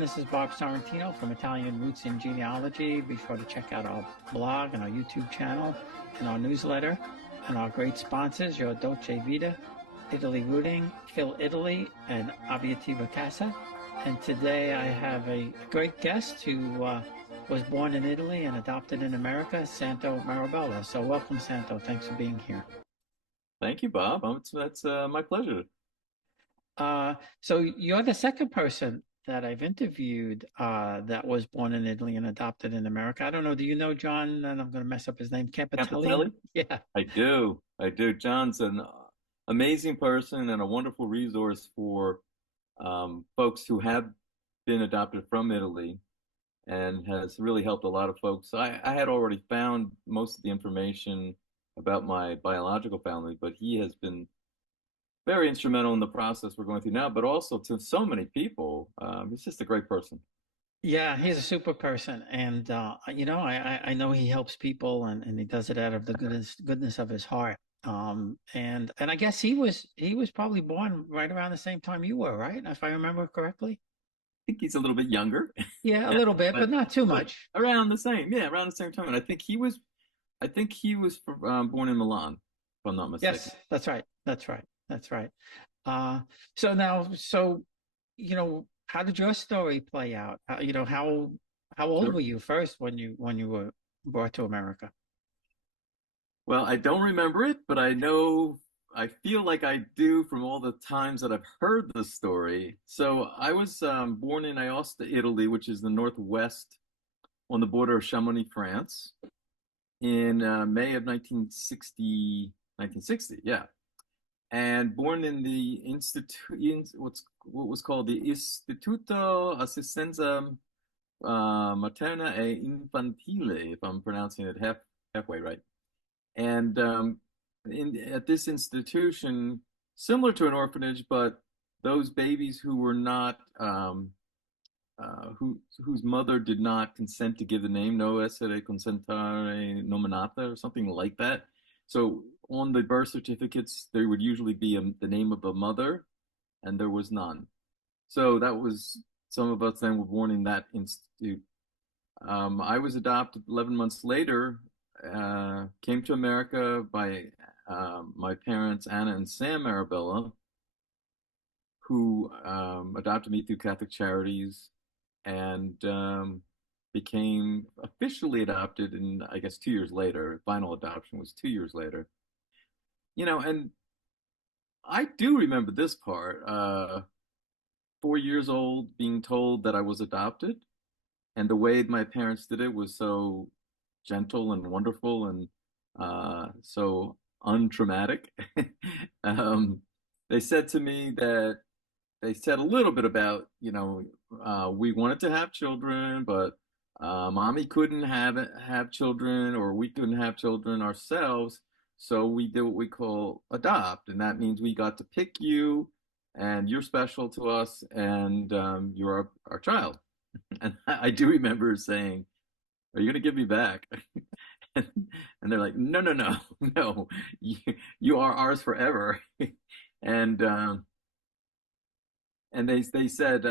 This is Bob Sorrentino from Italian Roots and Genealogy. Be sure to check out our blog and our YouTube channel and our newsletter and our great sponsors, Your Dolce Vita, Italy Rooting, Phil Italy, and Abiativa Casa. And today I have a great guest who was born in Italy and adopted in America, Santo Marabella. So welcome, Santo. Thanks for being here. Thank you, Bob. That's my pleasure. So you're the second person that I've interviewed that was born in Italy and adopted in America. I don't know. Do you know John? And I'm going to mess up his name. Campitelli? Campitelli? Yeah. I do. I do. John's an amazing person and a wonderful resource for folks who have been adopted from Italy and has really helped a lot of folks. I had already found most of the information about my biological family, but he has been very instrumental in the process we're going through now, but also to so many people. He's just a great person. Yeah, he's a super person. And I know he helps people and he does it out of the goodness of his heart. And I guess he was probably born right around the same time you were, right? If I remember correctly. I think he's a little bit younger. Yeah, a little bit, but not too much. Around the same, yeah, around the same time. And I think he was born in Milan, if I'm not mistaken. Yes, that's right. That's right. That's right. So how did your story play out? How old Sure. were you first when you were brought to America? Well, I don't remember it, but I feel like I do from all the times that I've heard the story. So I was born in Aosta, Italy, which is the northwest on the border of Chamonix, France, in May of 1960, yeah. And born in the what was called the Instituto Asistenza Materna e Infantile, if I'm pronouncing it halfway right. And at this institution, similar to an orphanage, but those babies who were not whose mother did not consent to give the name, no essere consentare nominata, or something like that. So on the birth certificates, there would usually be the name of a mother, and there was none. So that was some of us then were born in that institute. I was adopted 11 months later, came to America by my parents, Anna and Sam Marabella, who adopted me through Catholic Charities and became officially adopted in, I guess, 2 years later. Final adoption was 2 years later. And I do remember this part. 4 years old, being told that I was adopted, and the way my parents did it was so gentle and wonderful and so untraumatic. They said to me that they said a little bit about, we wanted to have children, but mommy couldn't have children, or we couldn't have children ourselves. So we did what we call adopt, and that means we got to pick you, and you're special to us, and you're our child. And I do remember saying, "Are you going to give me back?" And they're like, "No, no, no, no. You are ours forever." And they said,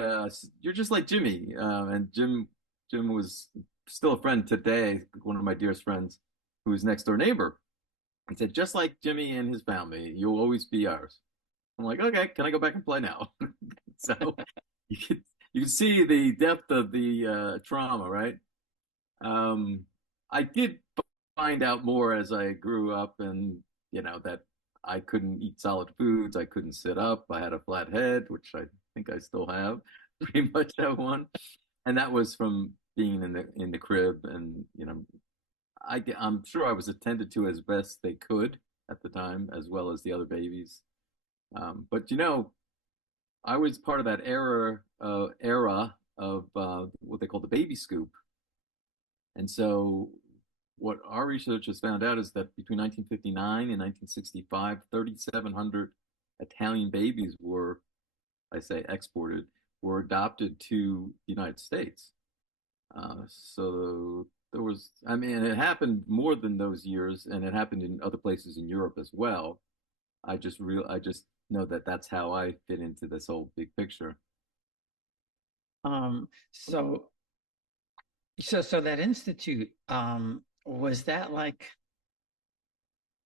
"You're just like Jimmy." And Jim was still a friend today, one of my dearest friends, who was next door neighbor. He said, "Just like Jimmy and his family, you'll always be ours." I'm like, "Okay, can I go back and play now?" So you can see the depth of the trauma, right? I did find out more as I grew up, and that I couldn't eat solid foods, I couldn't sit up, I had a flat head, which I think I still have, pretty much that one, and that was from being in the crib, and I'm sure I was attended to as best they could at the time, as well as the other babies. But I was part of that era of what they call the baby scoop. And so what our research has found out is that between 1959 and 1965, 3,700 Italian babies were, I say exported, were adopted to the United States. So there was, I mean, it happened more than those years, and it happened in other places in Europe as well. I just know that that's how I fit into this whole big picture. So so that institute, was that like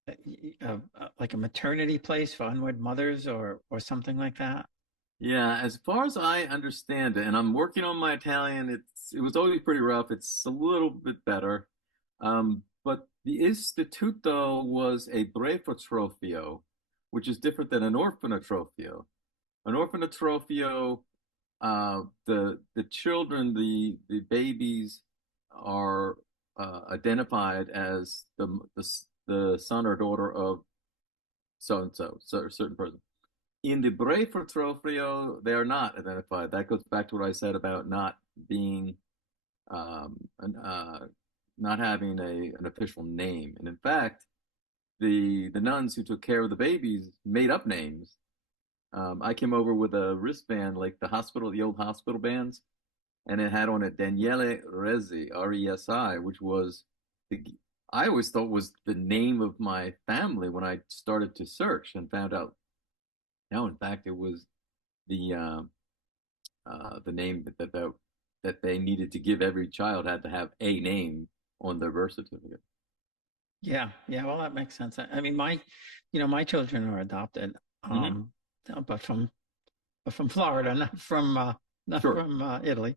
a maternity place for unwed mothers or something like that? Yeah, as far as I understand it, and I'm working on my Italian, it was always pretty rough. It's a little bit better. But the Istituto was a brevetrofio, which is different than an orphanatrofio. An orphanatrofio, the children, the babies are identified as the son or daughter of so and so, a certain person. In the Breifort they are not identified. That goes back to what I said about not being, an, not having an official name. And in fact, the nuns who took care of the babies made up names. I came over with a wristband like the old hospital bands, and it had on it Daniele Resi, Resi, which was the I always thought was the name of my family when I started to search and found out. No, in fact, it was the the name that they needed to give every child had to have a name on their birth certificate. Yeah, yeah. Well, that makes sense. I mean, my children are adopted, Hmm. um, but from Florida, not Sure. from Italy.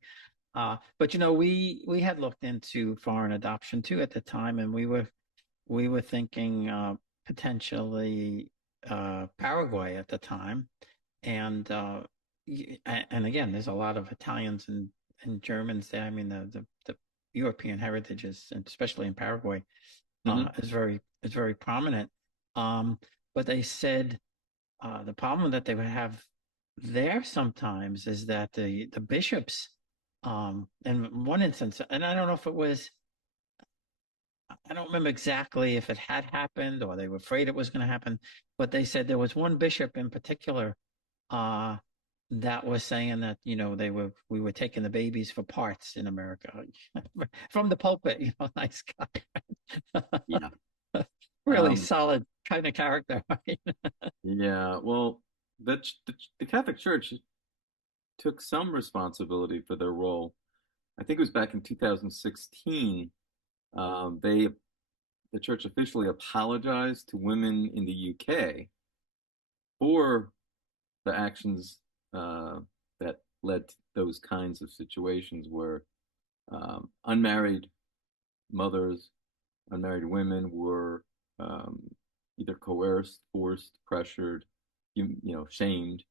But we had looked into foreign adoption too at the time, and we were thinking potentially Paraguay at the time, and and again, there's a lot of Italians and Germans there. I mean, the European heritages, and especially in Paraguay, Hmm. is very prominent. Um, but they said the problem that they would have there sometimes is that the bishops, in one instance, and I don't know if it was, I don't remember exactly if it had happened or they were afraid it was going to happen, but they said there was one bishop in particular uh, that was saying that we were taking the babies for parts in America from the pulpit. Nice guy, Yeah. really Um, solid kind of character. Right? yeah. Well, the Catholic Church took some responsibility for their role. I think it was back in 2016. They the church officially apologized to women in the UK for the actions uh, that led to those kinds of situations where unmarried mothers, unmarried women were um, either coerced, forced, pressured, shamed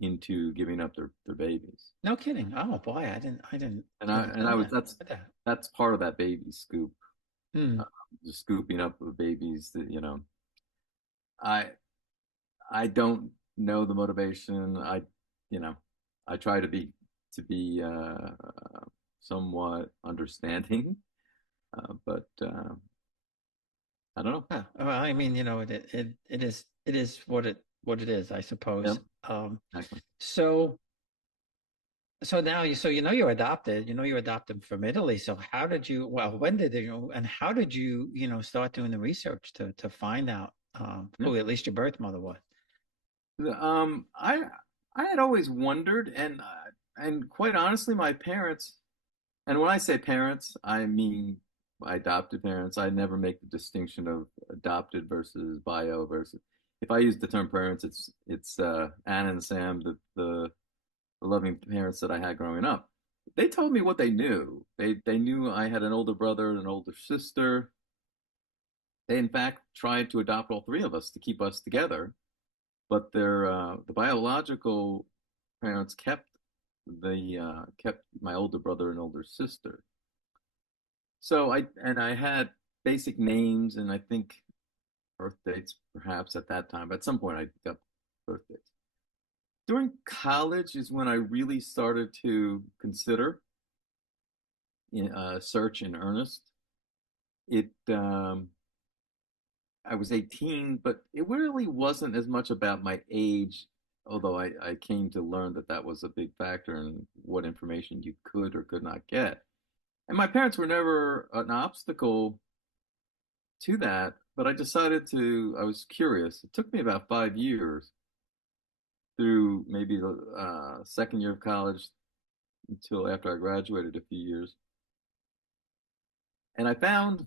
into giving up their babies. No kidding. Oh boy, I And didn't I know was that. that. that's part of that baby scoop, Hmm. uh, the scooping up of babies. That I I don't know the motivation. You know, I try to be somewhat understanding, but I don't know. Yeah. Well, I mean, it is what it is, I Yeah, suppose. exactly. So so now you're adopted. You're adopted from Italy. So how did you? Well, when did you? And how did you start doing the research to find out Yeah. who at least your birth mother was? Um, I I had always wondered, and quite honestly, my parents, and when I say parents, I mean my adopted parents. I never make the distinction of adopted versus bio versus. If I use the term parents, it's Anna and Sam, the loving parents that I had growing up. They told me what they knew. They knew I had an older brother and an older sister. They in fact tried to adopt all three of us to keep us together, but the biological parents kept my older brother and older sister. So I had basic names and I think birth dates perhaps at that time. At some point I got birth dates. During college is when I really started to consider search in earnest. It I was 18, but it really wasn't as much about my age, although I came to learn that that was a big factor in what information you could or could not get. And my parents were never an obstacle to that, but I was curious. It took me about 5 years through maybe the second year of college, until after I graduated a few years. And I found,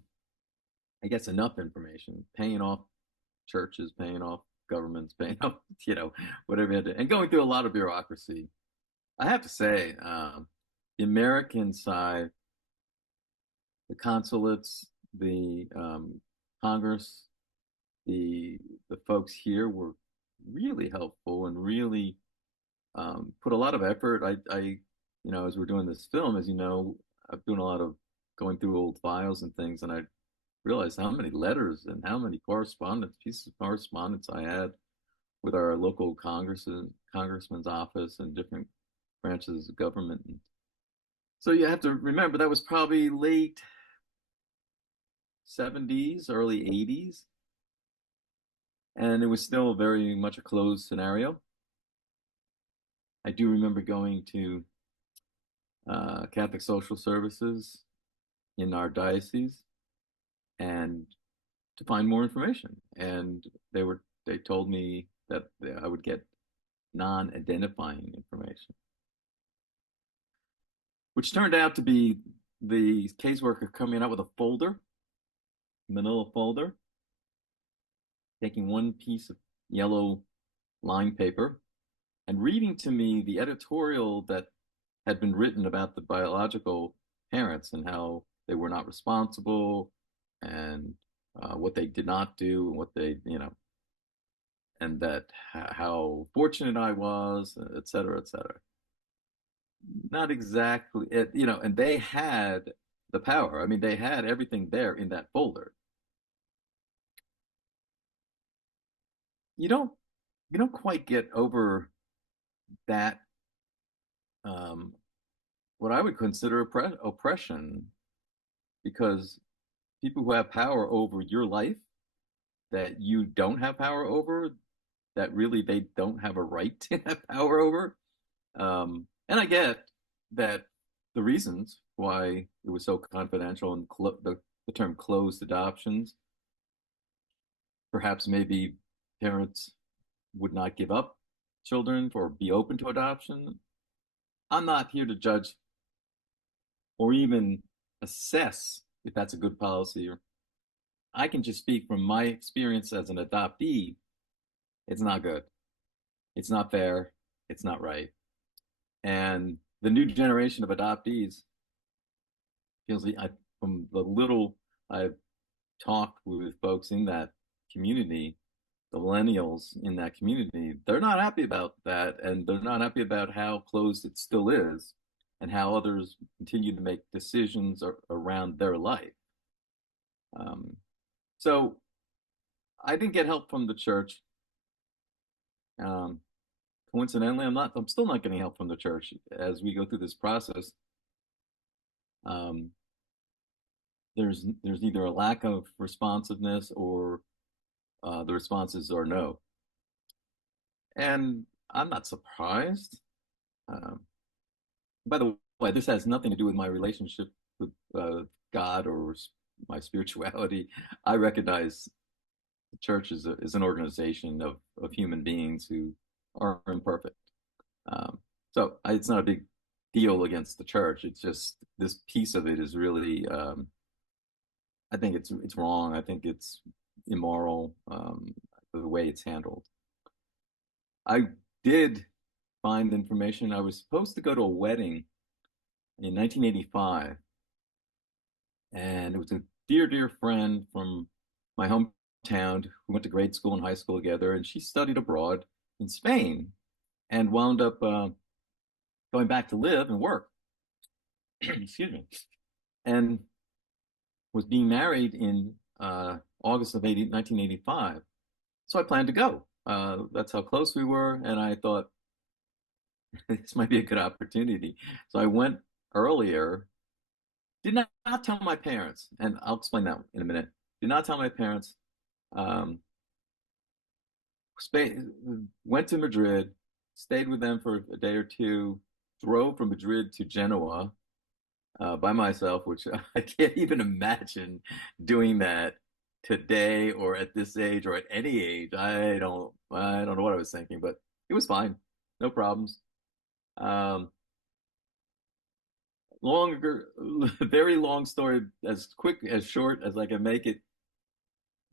I guess, enough information, paying off churches, paying off governments, paying off, whatever you had to, and going through a lot of bureaucracy. I have to say, the American side, the consulates, the Congress, the folks here were really helpful and really put a lot of effort. As we're doing this film, as you know, I'm doing a lot of going through old files and things, and I realized how many letters and how many pieces of correspondence I had with our local congressman's office and different branches of government. So you have to remember that was probably late 70s, early 80s, and it was still very much a closed scenario. I do remember going to Catholic social services in our diocese and to find more information. And they told me that I would get non-identifying information, which turned out to be the caseworker coming out with a folder, manila folder, taking one piece of yellow line paper and reading to me the editorial that had been written about the biological parents and how they were not responsible and what they did not do and what they, and that how fortunate I was, et cetera, et cetera. Not exactly, and they had the power. I mean, they had everything there in that folder. You don't, you don't quite get over that, what I would consider oppression, because people who have power over your life that you don't have power over, that really they don't have a right to have power over. And I get that the reasons why it was so confidential and the term closed adoptions, perhaps maybe parents would not give up children or be open to adoption. I'm not here to judge or even assess if that's a good policy. I can just speak from my experience as an adoptee. It's not good. It's not fair. It's not right. And the new generation of adoptees feels like, from the little I've talked with folks in that community, the millennials in that community, they're not happy about that, and they're not happy about how closed it still is and how others continue to make decisions around their life. So I didn't get help from the church. Coincidentally, I'm still not getting help from the church as we go through this process. There's either a lack of responsiveness or the responses are no. And I'm not surprised. By the way, this has nothing to do with my relationship with God or my spirituality. I recognize the church is an organization of human beings who are imperfect. So it's not a big deal against the church. It's just this piece of it is really, I think it's wrong. I think it's immoral, the way it's handled. I did find information. I was supposed to go to a wedding in 1985, and it was a dear friend from my hometown who went to grade school and high school together, and she studied abroad in Spain and wound up going back to live and work. Excuse me. And was being married in August of 1985. So I planned to go. That's how close we were. And I thought, this might be a good opportunity. So I went earlier, did not tell my parents, and I'll explain that in a minute. Did not tell my parents. Went to Madrid, stayed with them for a day or two, drove from Madrid to Genoa by myself, which I can't even imagine doing that today or at this age or at any age. I don't know what I was thinking, but it was fine, no problems. longer, very long story, as quick, as short as I can make it.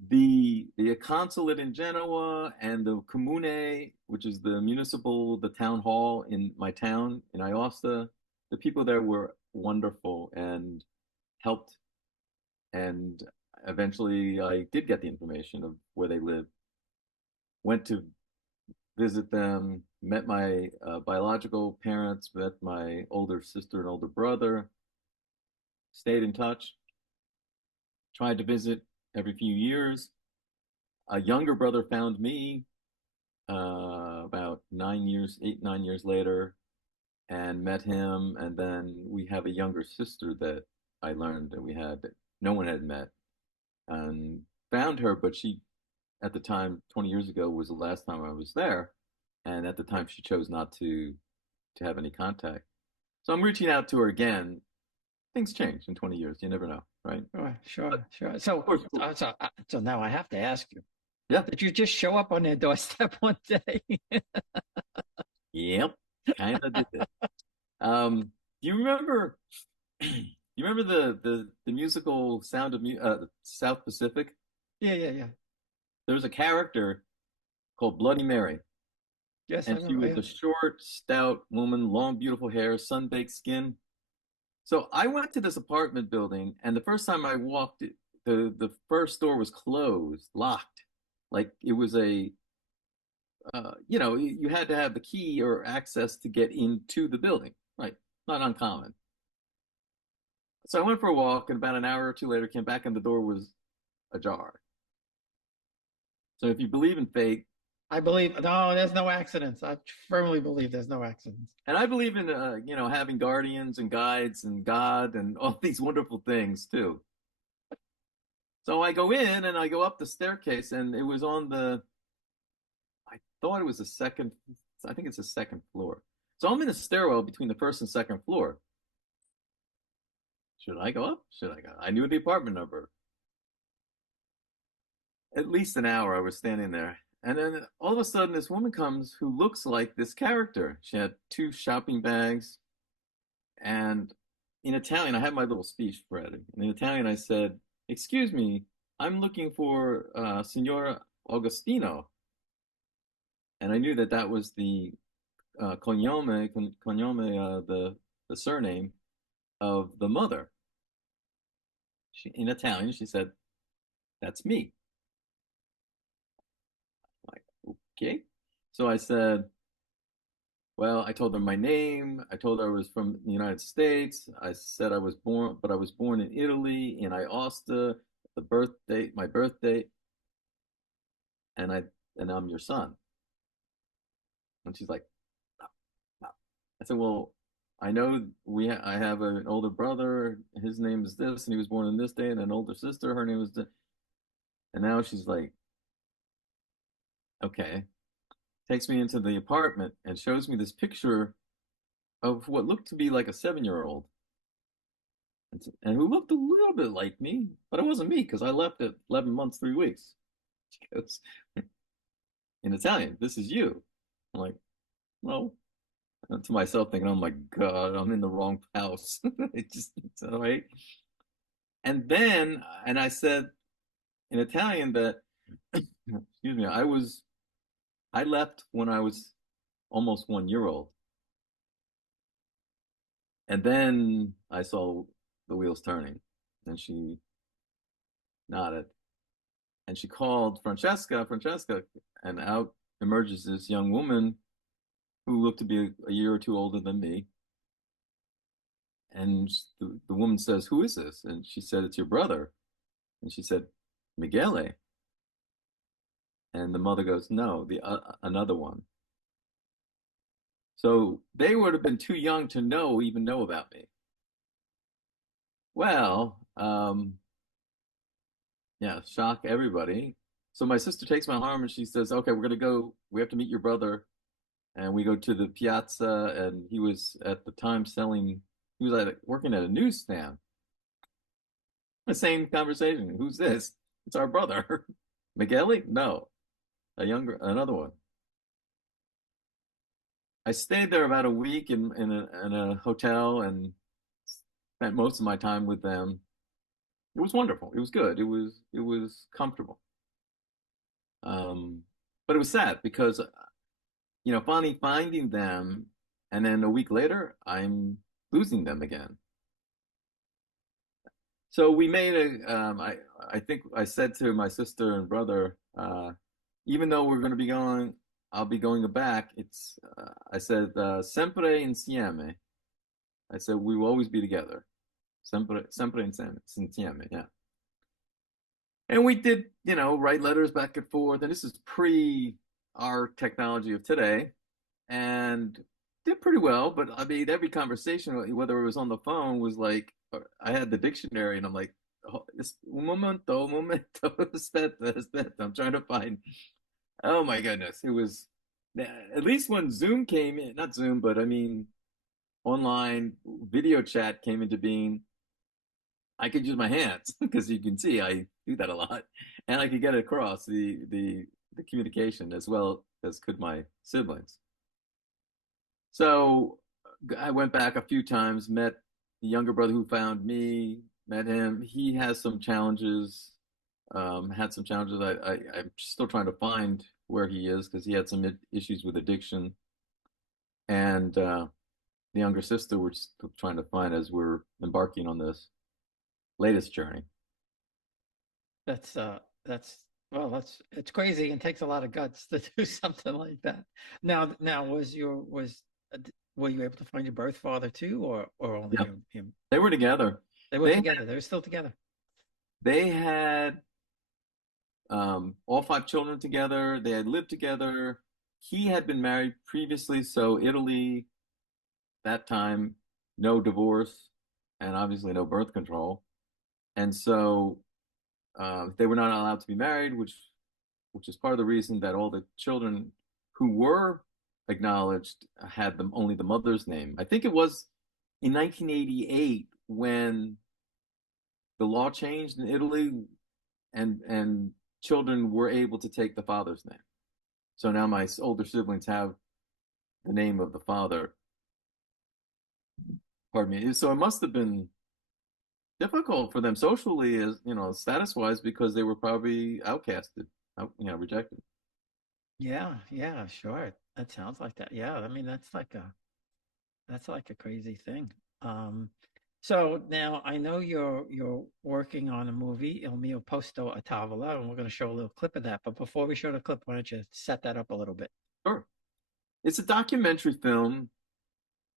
The consulate in Genoa and the comune, which is the town hall in my town in Aosta, the people there were wonderful and helped. And eventually, I did get the information of where they live. Went to visit them, met my biological parents, met my older sister and older brother, stayed in touch, tried to visit every few years. A younger brother found me about 9 years, 8, 9 years later, and met him. And then we have a younger sister that I learned that we had that no one had met, and found her, but she, at the time, 20 years ago, was the last time I was there. And at the time, she chose not to have any contact. So I'm reaching out to her again. Things change in 20 years. You never know, right? Sure, But sure. of course, So now I have to ask you, yeah, did you just show up on their doorstep one day? yep, kind of did it. Do you remember? You remember the musical Sound of South Pacific? Yeah, yeah, yeah. There was a character called Bloody Mary, Yes, I and she remember. was Yeah. a short, stout woman, long, beautiful hair, sun-baked skin. So I went to this apartment building, and the first time I walked, the first door was closed, locked. Like it was you had to have the key or access to get into the building. Right, not uncommon. So I went for a walk, and about an hour or two later, came back, and the door was ajar. So if you believe in fate, I believe, no, there's no accidents. I firmly believe there's no accidents. and I believe in having guardians and guides and God and all these wonderful things too. So I go in and I go up the staircase, and it was on I thought it was the second, I think it's the second floor. So I'm in a stairwell between the first and second floor. Should I go up? Should I go? I knew the apartment number. At least an hour I was standing there. And then all of a sudden, this woman comes who looks like this character. She had two shopping bags. And in Italian, I had my little speech ready. And in Italian, I said, "Excuse me, I'm looking for Signora Augustino." And I knew that that was the the surname of the mother. In Italian, she said, "That's me." I'm like, okay. So I said, well, I told her my name. I told her I was from the United States. I said I was born in Italy, in Aosta, the birth date, my birth date, and I'm your son. And she's like, no, no. I said, well, I know I have an older brother. His name is this, and he was born in this day, and an older sister. Her name is this. And now she's like, okay, takes me into the apartment and shows me this picture of what looked to be like a 7-year-old, and who looked a little bit like me, but it wasn't me because I left at 11 months, 3 weeks. She goes, in Italian, "This is you." I'm like, well, to myself thinking, oh my God, I'm in the wrong house. It's all right. And I said in Italian that, excuse me, I left when I was almost 1 year old. And then I saw the wheels turning, and she nodded, and she called Francesca, and out emerges this young woman who looked to be a year or two older than me. And the woman says, "Who is this?" And she said, "It's your brother." And she said, "Michele." And the mother goes, "No, the another one." So they would have been too young to even know about me. Well, yeah, shock everybody. So my sister takes my arm and she says, "Okay, we're gonna go. We have to meet your brother." And we go to the piazza, and he was at the time selling. He was working at a newsstand. The same conversation. Who's this? It's our brother, Migueli. No, another one. I stayed there about a week in a hotel, and spent most of my time with them. It was wonderful. It was good. It was comfortable. But it was sad because finally finding them, and then a week later, I'm losing them again. So we made I think I said to my sister and brother, even though we're going to be going, I'll be going back. I said, sempre insieme. I said, we will always be together. Sempre insieme, yeah. And we did, write letters back and forth. And this is pre our technology of today. And did pretty well. But I mean, every conversation, whether it was on the phone, was like, I had the dictionary and I'm like, oh, un momento, aspetta. I'm trying to find, oh my goodness. It was, at least when Zoom came in, not Zoom, but I mean, online video chat came into being, I could use my hands because you can see I do that a lot, and I could get across the communication as well as could my siblings. So I went back a few times, met the younger brother who found me, met him. He has some challenges, had some challenges. I'm still trying to find where he is because he had some issues with addiction, and the younger sister we're still trying to find as we're embarking on this latest journey. That's well, it's crazy and takes a lot of guts to do something like that. Now, were you able to find your birth father too, or only Yeah, him? they were together. They were They together. They were still together. they had all five children together. They had lived together. He had been married previously, so Italy, that time, no divorce, and obviously no birth control. And so they were not allowed to be married, which is part of the reason that all the children who were acknowledged had them only the mother's name. I think it was in 1988 when the law changed in Italy, and children were able to take the father's name. So now my older siblings have the name of the father. Pardon me. So it must have been difficult for them socially, as status wise, because they were probably outcasted, rejected. Yeah, yeah, sure. That sounds like that. Yeah, I mean that's like a crazy thing. So now I know you're working on a movie, Il mio posto a tavola, and we're going to show a little clip of that. But before we show the clip, why don't you set that up a little bit? Sure. It's a documentary film.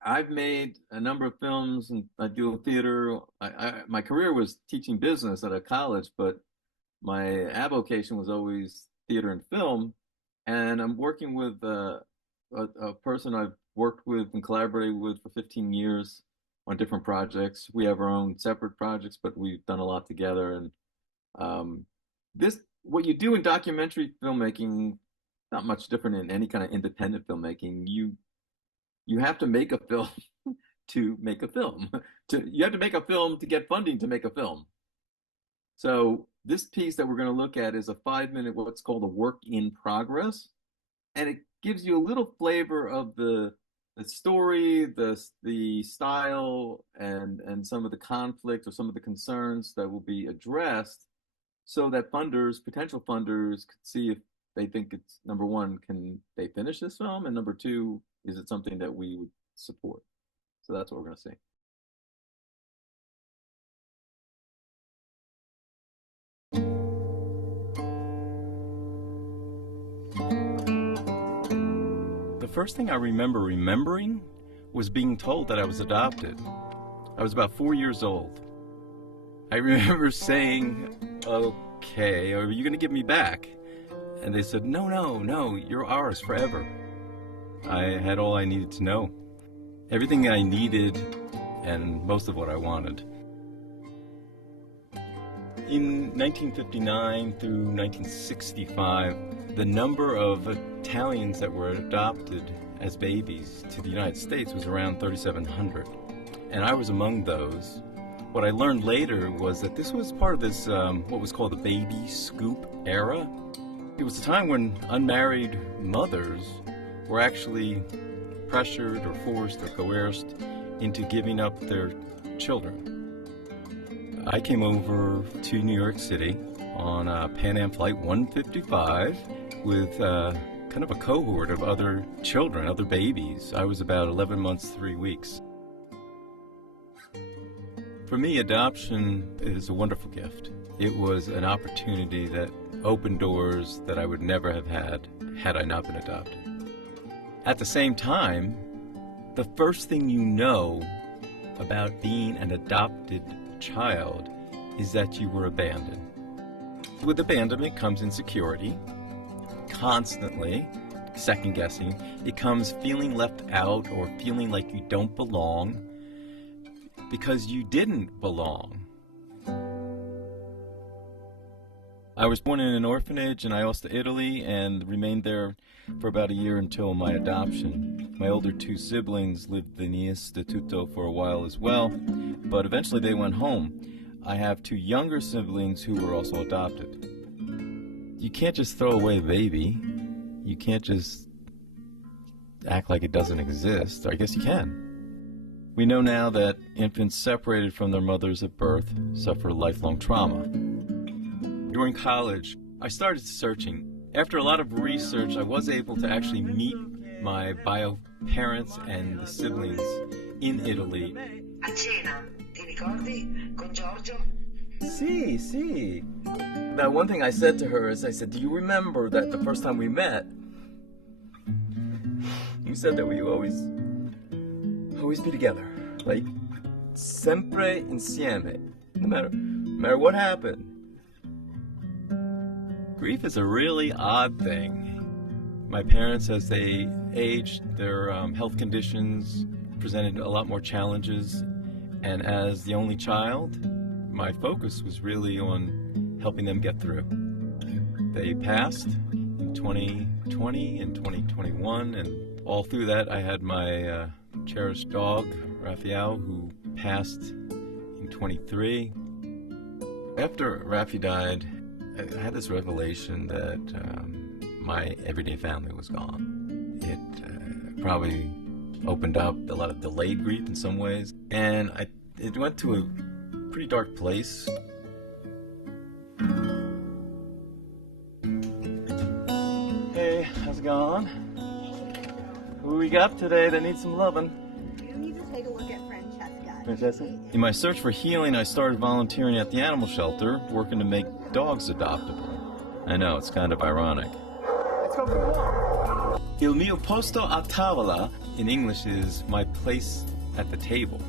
I've made a number of films and I do theater. My career was teaching business at a college, but my avocation was always theater and film. And I'm working with a person I've worked with and collaborated with for 15 years on different projects. We have our own separate projects, but we've done a lot together. And what you do in documentary filmmaking, not much different in any kind of independent filmmaking. You have to make a film to make a film. You have to make a film to get funding to make a film. So this piece that we're going to look at is a 5-minute, what's called a work in progress. And it gives you a little flavor of the story, the style, and some of the conflict or some of the concerns that will be addressed so that potential funders could see if they think it's, number one, can they finish this film? And number two, is it something that we would support? So that's what we're going to see. The first thing I remember remembering was being told that I was adopted. I was about 4 years old. I remember saying, okay, are you going to give me back? And they said, no, you're ours forever. I had all I needed to know. Everything I needed and most of what I wanted. In 1959 through 1965, the number of Italians that were adopted as babies to the United States was around 3,700. And I was among those. What I learned later was that this was part of this, what was called the baby scoop era. It was a time when unmarried mothers were actually pressured or forced or coerced into giving up their children. I came over to New York City on a Pan Am Flight 155 with kind of a cohort of other children, other babies. I was about 11 months, 3 weeks. For me, adoption is a wonderful gift. It was an opportunity that opened doors that I would never have had I not been adopted. At the same time, the first thing you know about being an adopted child is that you were abandoned. With abandonment comes insecurity, constantly second guessing. It comes feeling left out or feeling like you don't belong because you didn't belong. I was born in an orphanage in Aosta, Italy, and remained there for about a year until my adoption. My older two siblings lived in the Instituto for a while as well, but eventually they went home. I have two younger siblings who were also adopted. You can't just throw away a baby. You can't just act like it doesn't exist. I guess you can. We know now that infants separated from their mothers at birth suffer lifelong trauma. During college, I started searching. After a lot of research, I was able to actually meet my bio parents and the siblings in Italy. A cena, ti ricordi, con Giorgio? See. That one thing I said to her is, I said, do you remember that the first time we met, you said that we always be together, like sempre insieme, no matter what happened. Grief is a really odd thing. My parents, as they aged, their health conditions presented a lot more challenges, and as the only child, my focus was really on helping them get through. They passed in 2020 and 2021, and all through that I had my cherished dog, Raphael, who passed in 23. After Rafi died, I had this revelation that my everyday family was gone. It probably opened up a lot of delayed grief in some ways, and it went to a pretty dark place. Hey, how's it going? Who we got today that needs some loving? You need to take a look at Francesca. In my search for healing, I started volunteering at the animal shelter, working to make dogs adoptable. I know, it's kind of ironic. Let's go for a walk. Il mio posto a tavola in English is my place at the table.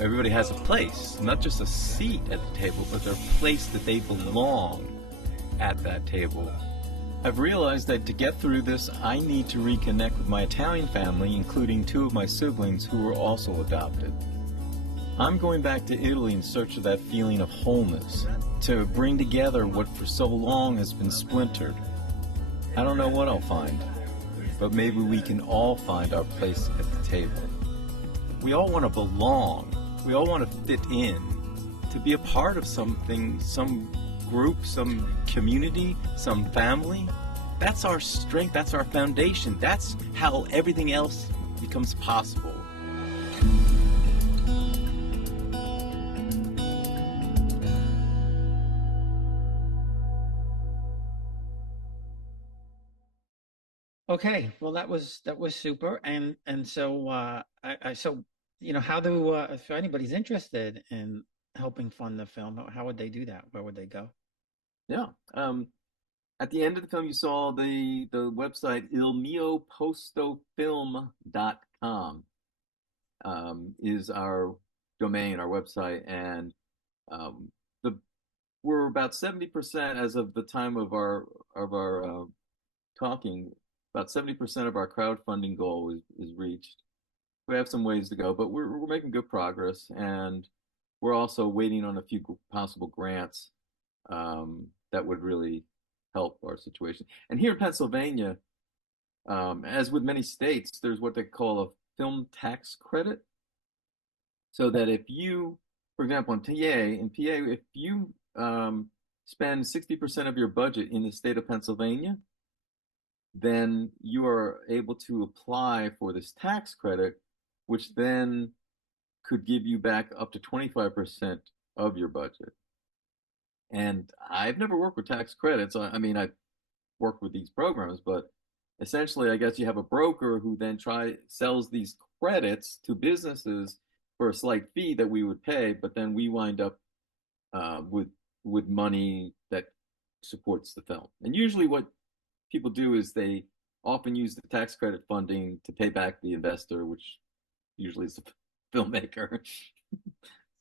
Everybody has a place, not just a seat at the table, but their place that they belong at that table. I've realized that to get through this, I need to reconnect with my Italian family, including two of my siblings who were also adopted. I'm going back to Italy in search of that feeling of wholeness, to bring together what for so long has been splintered. I don't know what I'll find, but maybe we can all find our place at the table. We all want to belong. We all want to fit in, to be a part of something, some group, some community, some family. That's our strength, that's our foundation. That's how everything else becomes possible. Okay, well that was super, and so so how do if anybody's interested in helping fund the film, how would they do that? Where would they go? Yeah. At the end of the film, you saw the website ilmiopostofilm.com is our domain, our website, and we're about 70% as of the time of our talking. About 70% of our crowdfunding goal is reached. We have some ways to go, but we're making good progress, and we're also waiting on a few possible grants that would really help our situation. And here in Pennsylvania, as with many states, there's what they call a film tax credit. So that if you, for example, in PA, if you spend 60% of your budget in the state of Pennsylvania, then you are able to apply for this tax credit, which then could give you back up to 25% of your budget. And I've never worked with tax credits. I mean, I've worked with these programs, but essentially, I guess you have a broker who then sells these credits to businesses for a slight fee that we would pay, but then we wind up with money that supports the film. And usually, what people do is they often use the tax credit funding to pay back the investor, which usually is the filmmaker.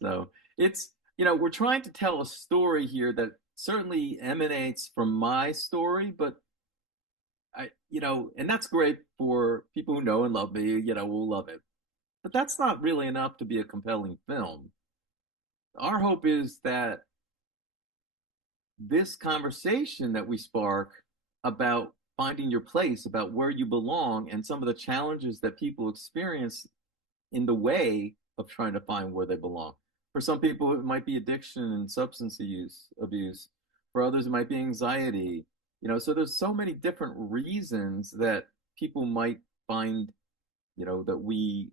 So it's, we're trying to tell a story here that certainly emanates from my story, but and that's great for people who know and love me, will love it. But that's not really enough to be a compelling film. Our hope is that this conversation that we spark about finding your place, about where you belong, and some of the challenges that people experience in the way of trying to find where they belong. For some people, it might be addiction and substance abuse. For others, it might be anxiety. So there's so many different reasons that people might find, that we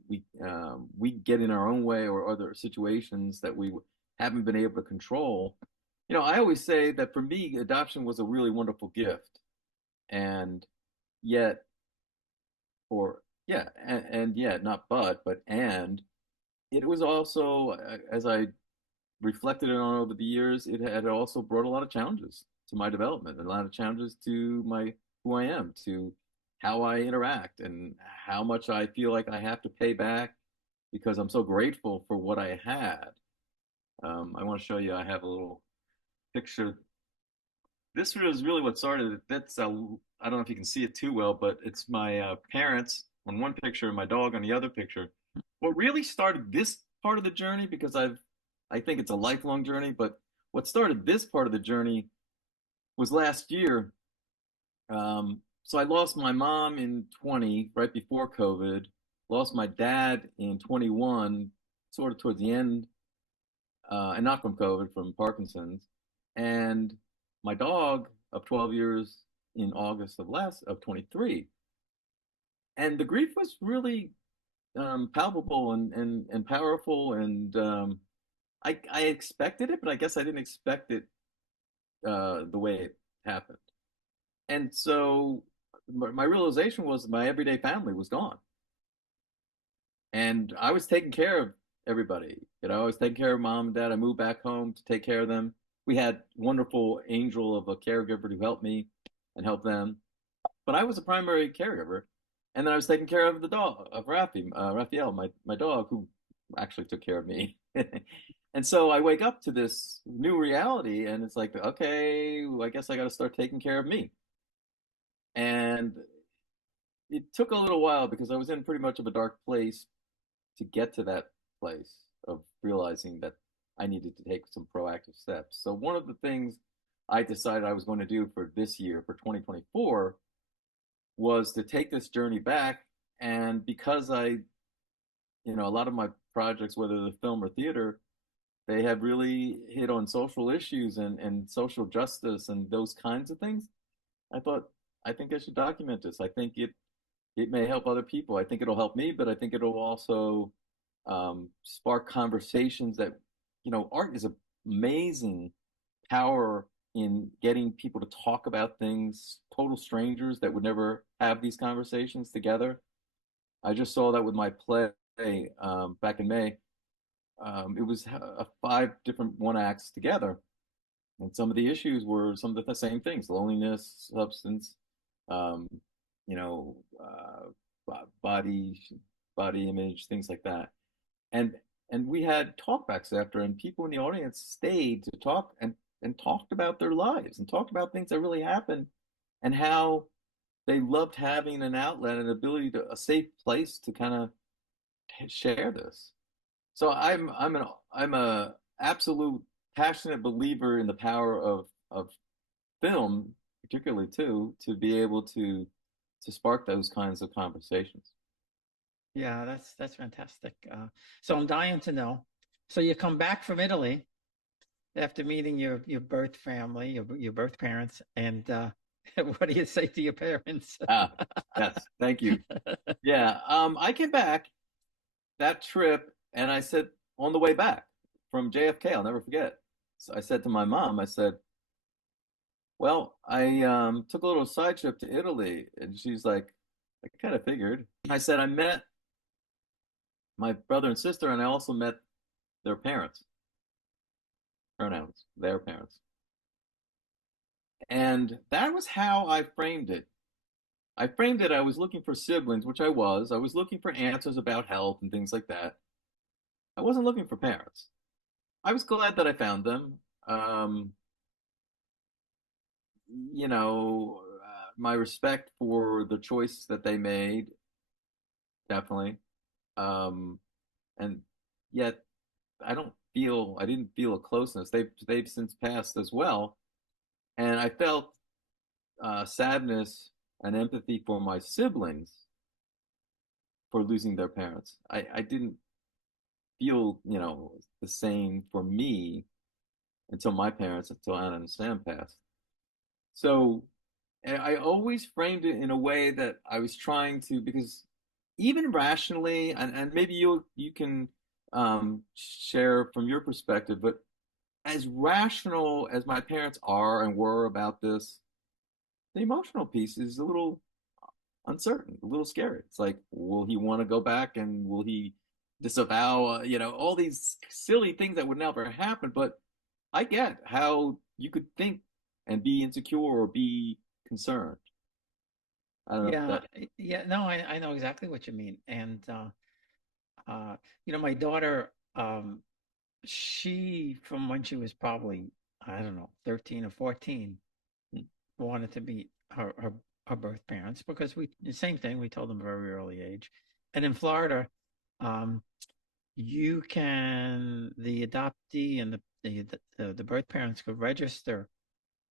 get in our own way, or other situations that we haven't been able to control. I always say that for me, adoption was a really wonderful gift, and yet, and it was also, as I reflected on over the years, it had also brought a lot of challenges to my development, and a lot of challenges to who I am, to how I interact, and how much I feel like I have to pay back because I'm so grateful for what I had. I want to show you, I have a little picture. This was really what started it. That's I don't know if you can see it too well, but it's my parents on one picture and my dog on the other picture. What really started this part of the journey, because I think it's a lifelong journey, but what started this part of the journey was last year. So I lost my mom in 20, right before COVID, lost my dad in 21, sort of towards the end, and not from COVID, from Parkinson's, and my dog of 12 years in August of 23. And the grief was really palpable and powerful, and I expected it, but I guess I didn't expect it the way it happened. And so my realization was my everyday family was gone. And I was taking care of everybody. I was taking care of mom and dad. I moved back home to take care of them. We had a wonderful angel of a caregiver who helped me and helped them. But I was a primary caregiver. And then I was taking care of the dog, of Raphael, my dog, who actually took care of me. And so I wake up to this new reality, and it's like, okay, well, I guess I got to start taking care of me. And it took a little while, because I was in pretty much of a dark place to get to that place of realizing that I needed to take some proactive steps. So one of the things I decided I was going to do for this year, for 2024, was to take this journey back. And because a lot of my projects, whether they're film or theater, they have really hit on social issues and social justice and those kinds of things. I think I should document this. I think it may help other people. I think it'll help me, but I think it'll also spark conversations that, art is an amazing power in getting people to talk about things, total strangers that would never have these conversations together. I just saw that with my play back in May. It was 5 different one-acts together. And some of the issues were some of the same things: loneliness, substance, body image, things like that. And we had talkbacks after, and people in the audience stayed to talk and talked about their lives and talked about things that really happened, and how they loved having an outlet, an ability to, a safe place to kind of share this. So I'm a absolute passionate believer in the power of film, particularly too, to be able to spark those kinds of conversations. Yeah, that's fantastic. So I'm dying to know. So you come back from Italy after meeting your birth family, your birth parents, and what do you say to your parents? Yes, thank you. Yeah, I came back that trip, and I said on the way back, from JFK. I'll never forget. So I said to my mom, I said, well, I took a little side trip to Italy. And she's like, I kind of figured. I said, I met my brother and sister, and I also met their parents, pronouns, their parents. And that was how I framed it. I framed it, I was looking for siblings, which I was. I was looking for answers about health and things like that. I wasn't looking for parents. I was glad that I found them. Um, my respect for the choice that they made, definitely. Um, and yet, I didn't feel a closeness. They've since passed as well, and I felt sadness and empathy for my siblings for losing their parents. I didn't feel, the same for me until Anna and Sam passed. So I always framed it in a way that I was trying to, because even rationally, and maybe you can share from your perspective, but as rational as my parents are and were about this, the emotional piece is a little uncertain, a little scary. It's like, will he want to go back, and will he disavow, all these silly things that would never happen. But I get how you could think and be insecure or be concerned. I don't know if Yeah, that. yeah, no, I know exactly what you mean. And my daughter, she, from when she was probably, I don't know, 13 or 14, wanted to meet her birth parents, because the same thing, we told them very early age. And in Florida, um, the adoptee and the birth parents could register,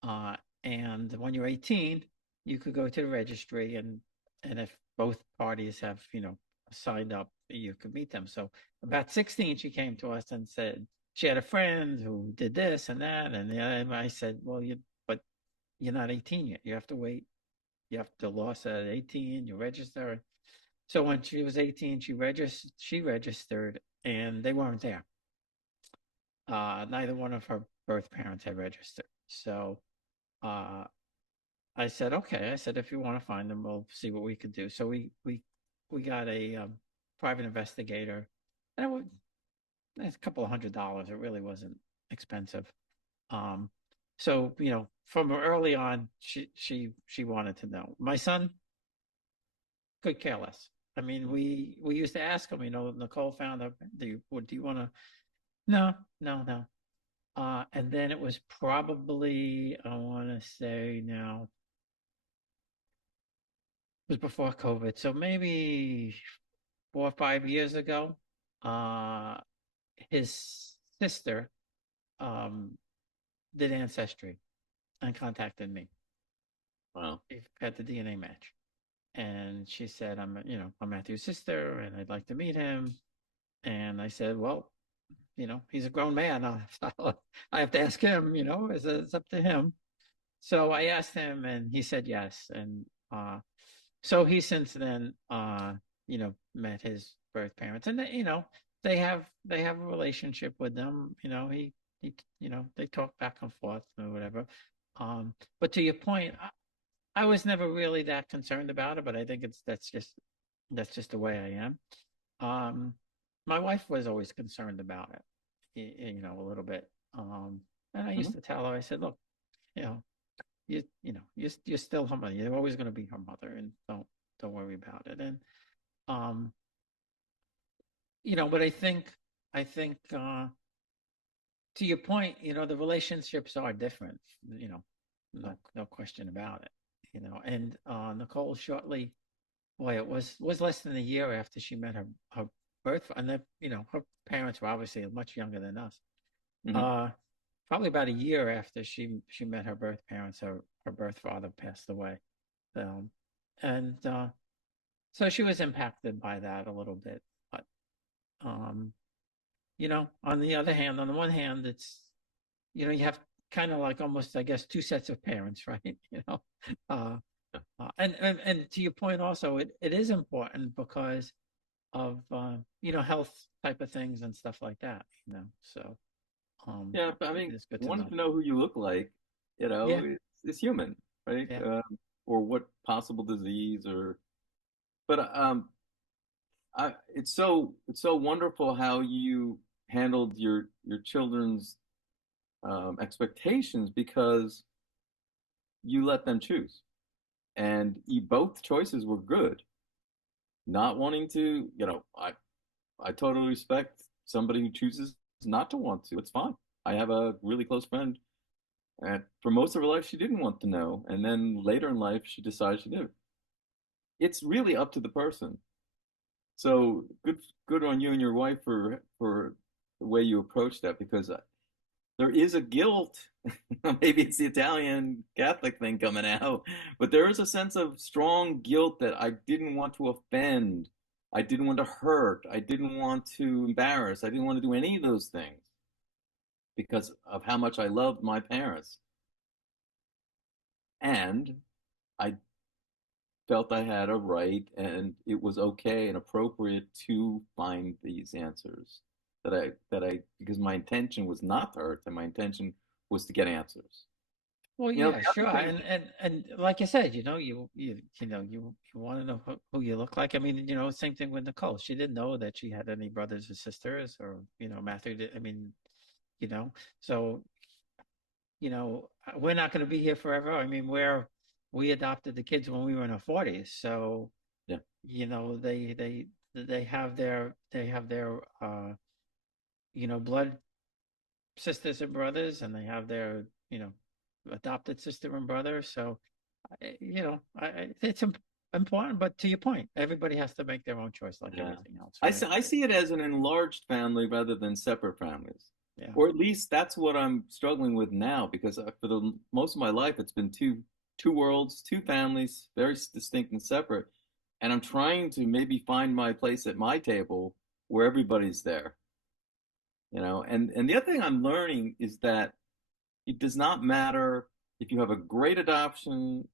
uh, and when you're 18, you could go to the registry, and if both parties have, signed up, you could meet them. So about 16, she came to us and said she had a friend who did this and that, and I said, well, but you're not 18 yet. You have to wait. You have to lost at 18. You register. So when she was 18, she registered, and they weren't there. Neither one of her birth parents had registered. So uh, I said, okay. I said, if you want to find them, we'll see what we could do. So we got a private investigator, and it's a couple of $100. It really wasn't expensive. Um, so from early on, she wanted to know. My son could care less. I mean, we used to ask him. Nicole found out. Do you want to? No, no, no. And then it was probably, I want to say now, it was before COVID, so maybe 4 or 5 years ago. Uh, his sister um did ancestry and contacted me. Wow. She had the DNA match, and she said, I'm Matthew's sister, and I'd like to meet him. And I said, well, he's a grown man. I have to ask him. It's up to him. So I asked him, and he said yes. And so he since then, met his birth parents, and they have a relationship with them. They talk back and forth or whatever. But to your point, I was never really that concerned about it, but I think that's just the way I am. Um, my wife was always concerned about it, a little bit. And I used Mhm. to tell her, I said, look, you know, you're still her mother. You're always going to be her mother, and don't worry about it. And um, but I think to your point, the relationships are different. No question about it. And Nicole, shortly, boy, it was less than a year after she met her birth, and then her parents were obviously much younger than us. Mhm. Uh, Probably about a year after she met her birth parents, her birth father passed away. Um, and so she was impacted by that a little bit. But um, on the other hand, on the one hand, it's you have kind of like almost, I guess, two sets of parents, right? Uh, and to your point also, it is important because of health type of things and stuff like that. So Yeah, but I mean, it's good to wanting know. to know who you look like, Yeah, it's human, right? yeah. Or what possible disease but it's so wonderful how you handled your children's expectations because you let them choose, and both choices were good. Not wanting to, I totally respect somebody who chooses not to want to. It's fine. I have a really close friend, and for most of her life, she didn't want to know, and then later in life, she decided she did. It's really up to the person. So good on you and your wife for the way you approach that because there is a guilt. Maybe it's the Italian Catholic thing coming out, but there is a sense of strong guilt that I didn't want to offend. I didn't want to hurt. I didn't want to embarrass. I didn't want to do any of those things because of how much I loved my parents. And I felt I had a right and it was okay and appropriate to find these answers because my intention was not to hurt and my intention was to get answers. Well, The yeah, sure. other thing, And like I said, you want to know who you look like. I mean, same thing with Nicole. She didn't know that she had any brothers or sisters, or Matthew did. I mean, you know, so we're not going to be here forever. I mean, we adopted the kids when we were in our 40s, so yeah, they have their blood sisters and brothers, and they have their adopted sister and brother. So it's important. But to your point, everybody has to make their own choice, like yeah. everything else, right? I see it as an enlarged family rather than separate families. Yeah. Or at least that's what I'm struggling with now because for the most of my life it's been two worlds, two families, very distinct and separate. And I'm trying to maybe find my place at my table where everybody's there. And the other thing I'm learning is that it does not matter if you have a great adoption,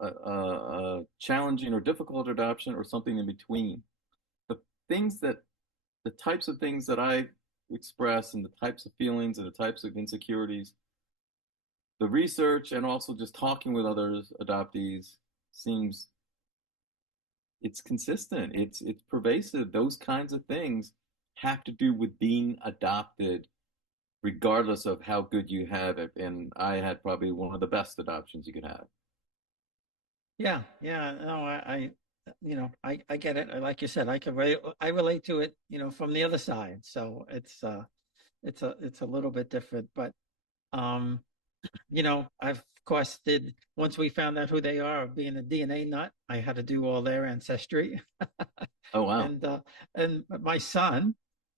a challenging or difficult adoption, or something in between. The the types of things that I express and the types of feelings and the types of insecurities, the research and also just talking with others adoptees seems it's consistent. It's pervasive. Those kinds of things have to do with being adopted, regardless of how good you have it. And I had probably one of the best adoptions you could have. Yeah, yeah. No, I get it. Like you said, I relate to it, from the other side. So it's a little bit different, but um, I've of course did once we found out who they are, being a DNA nut, I had to do all their ancestry. Oh wow. And my son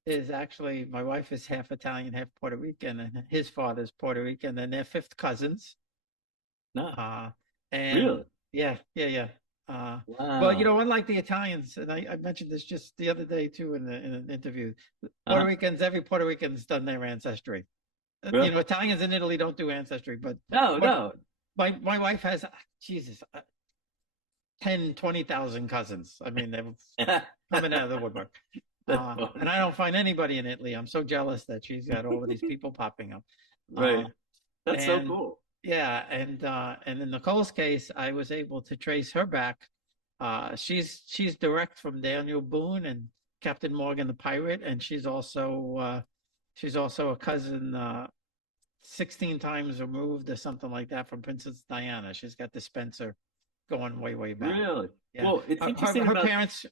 is actually, my wife is half Italian, half Puerto Rican, and his father's Puerto Rican, and they're fifth cousins. No. And Really? yeah, yeah, yeah. Well, Wow. unlike the Italians, and I mentioned this just the other day too in an interview, Uh-huh. every Puerto Rican's done their ancestry. Really? Italians in Italy don't do ancestry, but No, but no. my wife has, Jesus, 10, 20,000 cousins. I mean, they're coming out of the woodwork. That's And funny. I don't find anybody in Italy. I'm so jealous that she's got all of these people popping up. Right. Uh, That's so and cool. yeah, and in Nicole's case, I was able to trace her back. She's direct from Daniel Boone and Captain Morgan the pirate, and she's also a cousin, 16 times removed or something like that from Princess Diana. She's got the Spencer going way, way back. Really? Yeah. Well, it's Her, interesting her about parents,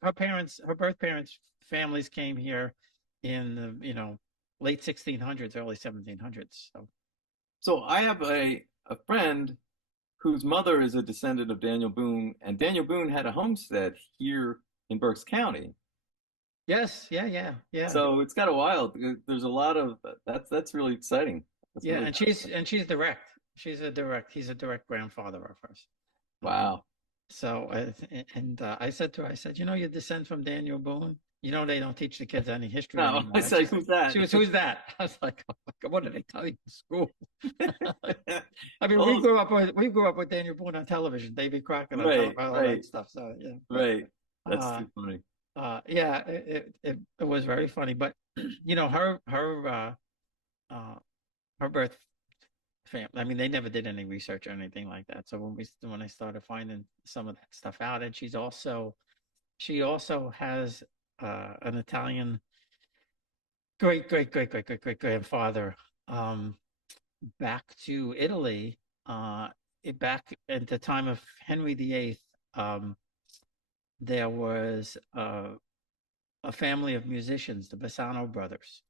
her birth parents' families came here in the, late 1600s, early 1700s. so I have a friend whose mother is a descendant of Daniel Boone, and Daniel Boone had a homestead here in Berks County. Yes, yeah, yeah, yeah. So it's got a wild. There's a lot of that's really exciting. That's Yeah, really and she's direct. He's a direct grandfather of hers. wow. So, I said to her, I said, you descend from Daniel Boone. They don't teach the kids any history No, I anymore. said, who's that? She was, who's that? I was like, oh my God, what did they tell you in school? I mean, we Oh, grew up with Daniel Boone on television, David Crockett on right, television, all right, that stuff. So yeah, right. That's uh, too funny. yeah, it was very funny. But her her birth family. I mean, they never did any research or anything like that. So when I started finding some of that stuff out, and she also has an Italian great grandfather back to Italy, back at the time of Henry VIII. There was a family of musicians, the Bassano brothers,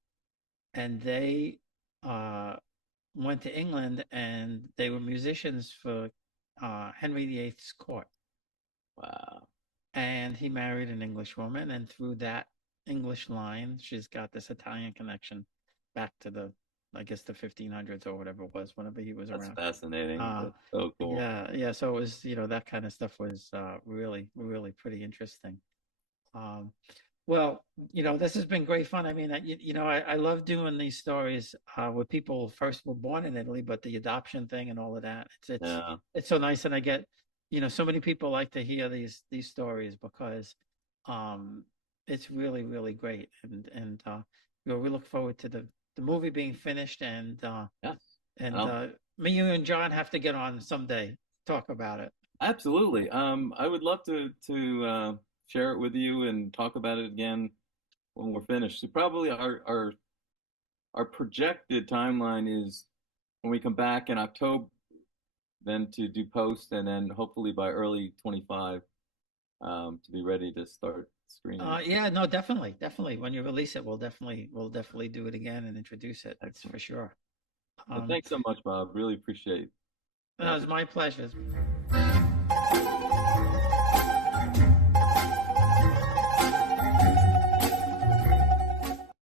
and they went to England, and they were musicians for Henry VIII's court. Wow. And he married an English woman, and through that English line, she's got this Italian connection back to the 1500s or whatever it was, whenever he was around. That's fascinating. That's so cool. Yeah. So it was, that kind of stuff was really, really pretty interesting. Well, this has been great fun. I mean, I love doing these stories where people first were born in Italy, but the adoption thing and all of that, it's so nice. And I get, so many people like to hear these stories because it's really, really great. And we look forward to the movie being finished, and me, you, and John have to get on someday, talk about it. Absolutely. I would love to share it with you and talk about it again when we're finished. So probably our projected timeline is when we come back in October, then to do post, and then hopefully by early 25 to be ready to start screening. Yeah, no, definitely. When you release it, we'll definitely do it again and introduce it. That's for sure. Thanks so much, Bob. Really appreciate it. No, it's my pleasure.